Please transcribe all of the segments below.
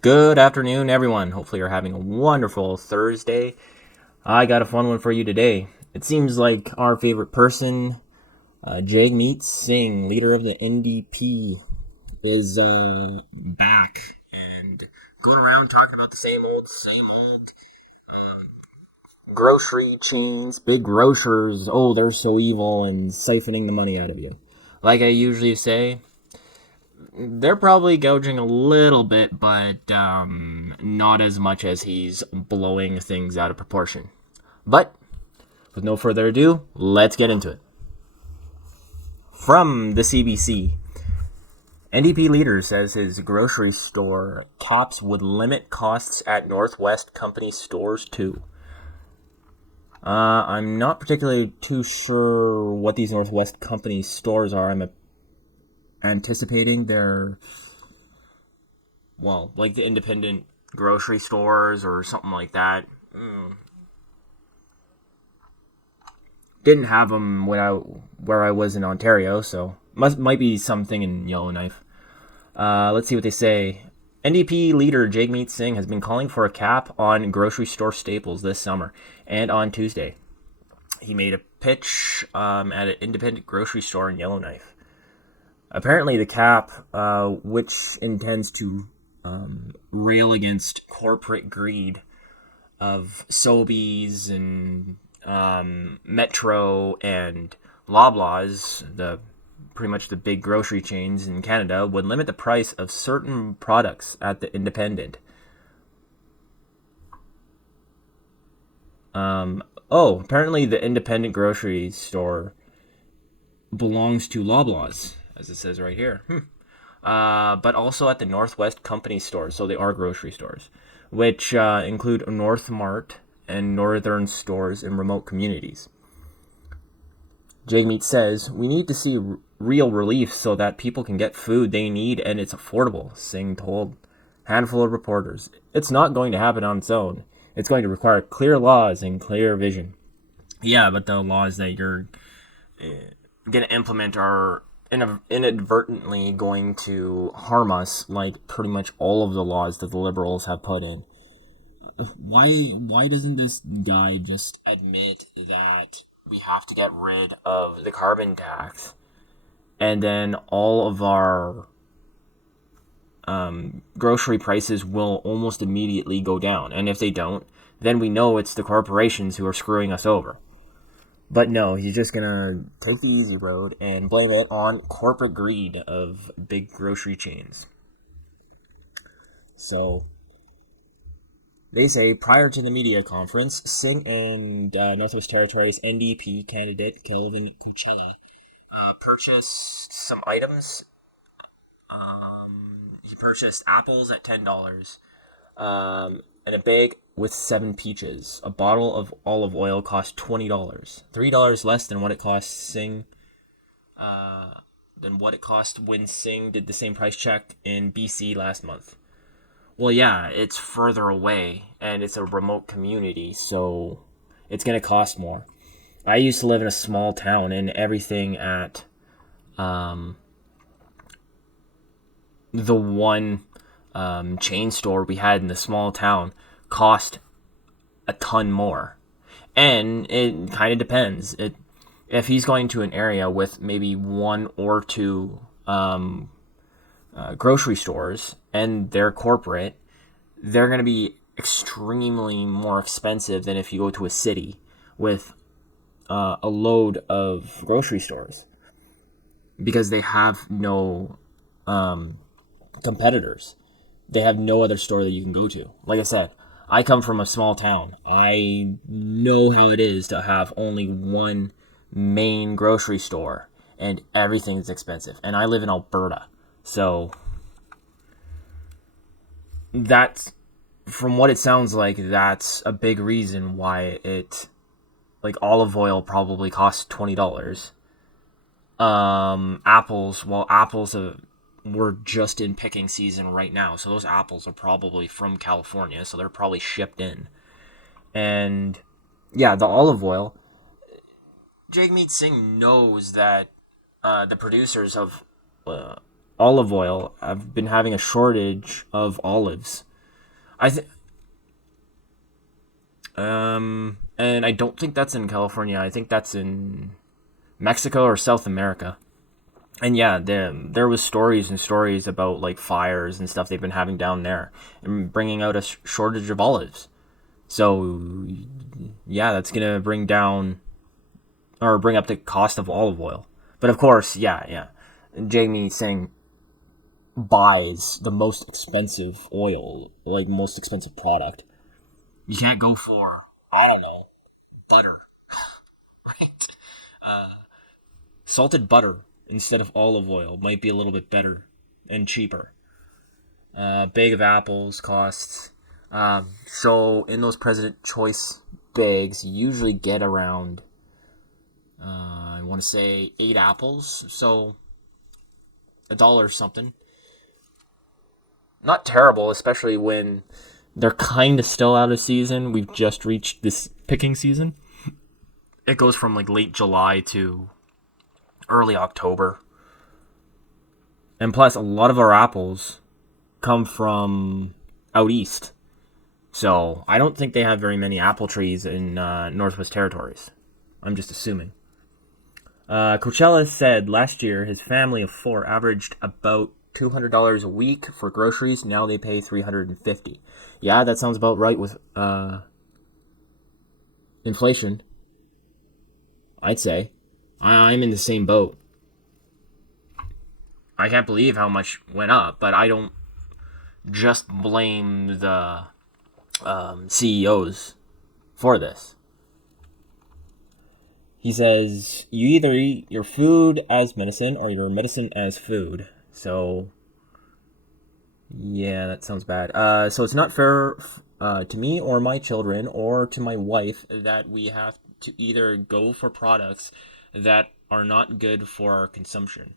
Good afternoon, everyone. Hopefully, you're having a wonderful Thursday. I got a fun one for you today. It seems like our favorite person, Jagmeet Singh, leader of the NDP, is back and going around talking about the same old um, grocery chains, big grocers. Oh, they're so evil and siphoning the money out of you. Like I usually say, they're probably gouging a little bit, but not as much as he's blowing things out of proportion. But with no further ado, let's get into it. From the CBC, NDP leader says his grocery store caps would limit costs at Northwest Company stores too. I'm not particularly too sure what these Northwest Company stores are. I'm anticipating they're like the independent grocery stores or something like that. Didn't have them where I was in Ontario, so might be something in Yellowknife. Let's see what they say. NDP leader Jagmeet Singh has been calling for a cap on grocery store staples this summer, and on Tuesday, he made a pitch at an independent grocery store in Yellowknife. Apparently, the cap, which intends to rail against corporate greed of Sobeys and Metro and Loblaws, the pretty much the big grocery chains in Canada, would limit the price of certain products at the independent. Apparently the independent grocery store belongs to Loblaws, as it says right here. But also at the Northwest Company stores, so they are grocery stores, which include North Mart and Northern stores in remote communities. Jagmeet says, "We need to see real relief so that people can get food they need and it's affordable," Singh told a handful of reporters. "It's not going to happen on its own. It's going to require clear laws and clear vision." Yeah, but the laws that you're going to implement are inadvertently going to harm us, like pretty much all of the laws that the liberals have put in. Why doesn't this guy just admit that we have to get rid of the carbon tax, and then all of our grocery prices will almost immediately go down? And if they don't, then we know it's the corporations who are screwing us over. But no, he's just gonna take the easy road and blame it on corporate greed of big grocery chains. So they say prior to the media conference, Singh and Northwest Territories NDP candidate Kelvin Coachella purchased some items. He purchased apples at $10, and a bag with 7 peaches. A bottle of olive oil cost $20, $3 less than what it cost Singh. Than what it cost when Singh did the same price check in BC last month. Well, yeah, it's further away and it's a remote community, so it's going to cost more. I used to live in a small town, and everything at the one chain store we had in the small town cost a ton more. And it kind of depends. If he's going to an area with maybe one or two grocery stores and they're corporate, they're going to be extremely more expensive than if you go to a city with a load of grocery stores, because they have no competitors. They have no other store that you can go to. Like I said, I come from a small town. I know how it is to have only one main grocery store, and everything's expensive. And I live in Alberta. So that's, from what it sounds like, that's a big reason why like olive oil probably costs $20. Apples, we're just in picking season right now, so those apples are probably from California, so they're probably shipped in. And yeah, the olive oil, Jagmeet Singh knows that the producers of olive oil have been having a shortage of olives I think, and I don't think that's in California. I think that's in Mexico or South America. And yeah, there was stories and stories about like fires and stuff they've been having down there and bringing out a shortage of olives. So yeah, that's gonna bring down or bring up the cost of olive oil. But of course, yeah. Jamie Singh buys the most expensive oil, like most expensive product. You can't go for, I don't know, butter, right? Uh, Salted butter instead of olive oil might be a little bit better and cheaper. Bag of apples costs. So in those President Choice bags, you usually get around, I want to say 8 apples. So $1 something. Not terrible, especially when they're kind of still out of season. We've just reached this picking season. It goes from like late July to early October. And plus, a lot of our apples come from out east. So I don't think they have very many apple trees in Northwest Territories. I'm just assuming. Coachella said last year his family of 4 averaged about $200 a week for groceries. Now they pay $350. Yeah, that sounds about right with inflation. I'd say. I'm in the same boat. I can't believe how much went up, but I don't just blame the CEOs for this. He says, you either eat your food as medicine or your medicine as food. So, yeah, that sounds bad. So it's not fair to me or my children or to my wife that we have to either go for products that are not good for our consumption.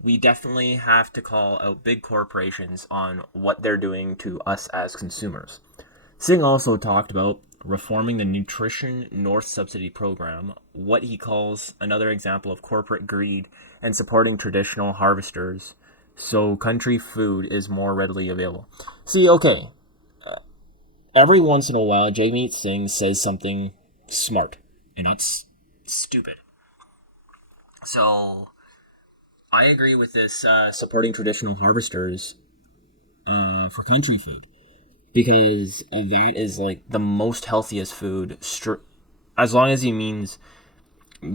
We definitely have to call out big corporations on what they're doing to us as consumers. Singh also talked about reforming the Nutrition North Subsidy Program, what he calls another example of corporate greed, and supporting traditional harvesters so country food is more readily available. See, okay, every once in a while, Jagmeet Singh says something smart and not stupid. So I agree with this supporting traditional harvesters for country food because that is like the most healthiest food. As long as he means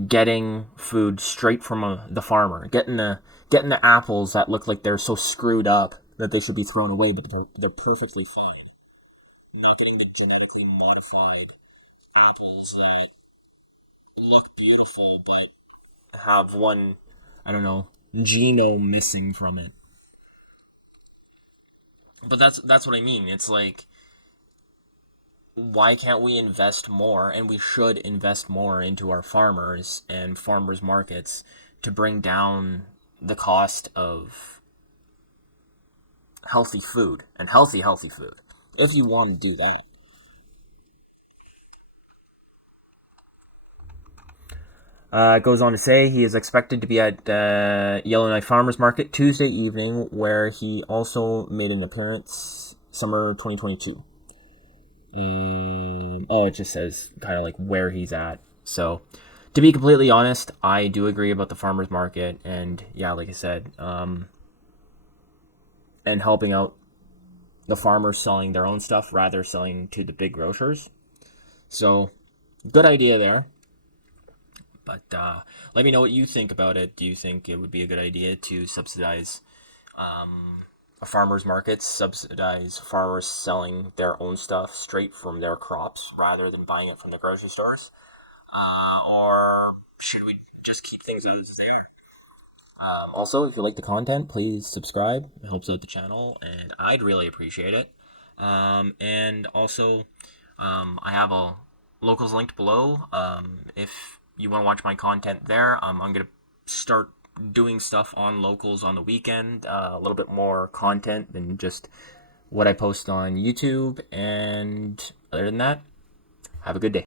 getting food straight from the farmer, getting the apples that look like they're so screwed up that they should be thrown away, but they're perfectly fine. Not getting the genetically modified apples that look beautiful but have one, I don't know, genome missing from it. But that's what I mean. It's like, why can't we invest more? And we should invest more into our farmers and farmers markets to bring down the cost of healthy food and healthy food. If you want to do that. It goes on to say he is expected to be at Yellowknife Farmers Market Tuesday evening, where he also made an appearance summer 2022. It just says kind of like where he's at. So, to be completely honest, I do agree about the farmers market, and yeah, like I said, and helping out the farmers selling their own stuff rather selling to the big grocers. So, good idea there. But let me know what you think about it. Do you think it would be a good idea to subsidize farmers markets, subsidize farmers selling their own stuff straight from their crops rather than buying it from the grocery stores? Or should we just keep things as they are? Also, if you like the content, please subscribe. It helps out the channel, and I'd really appreciate it. And also, I have a locals linked below. If you want to watch my content there, I'm going to start doing stuff on locals on the weekend, a little bit more content than just what I post on YouTube. And other than that, have a good day.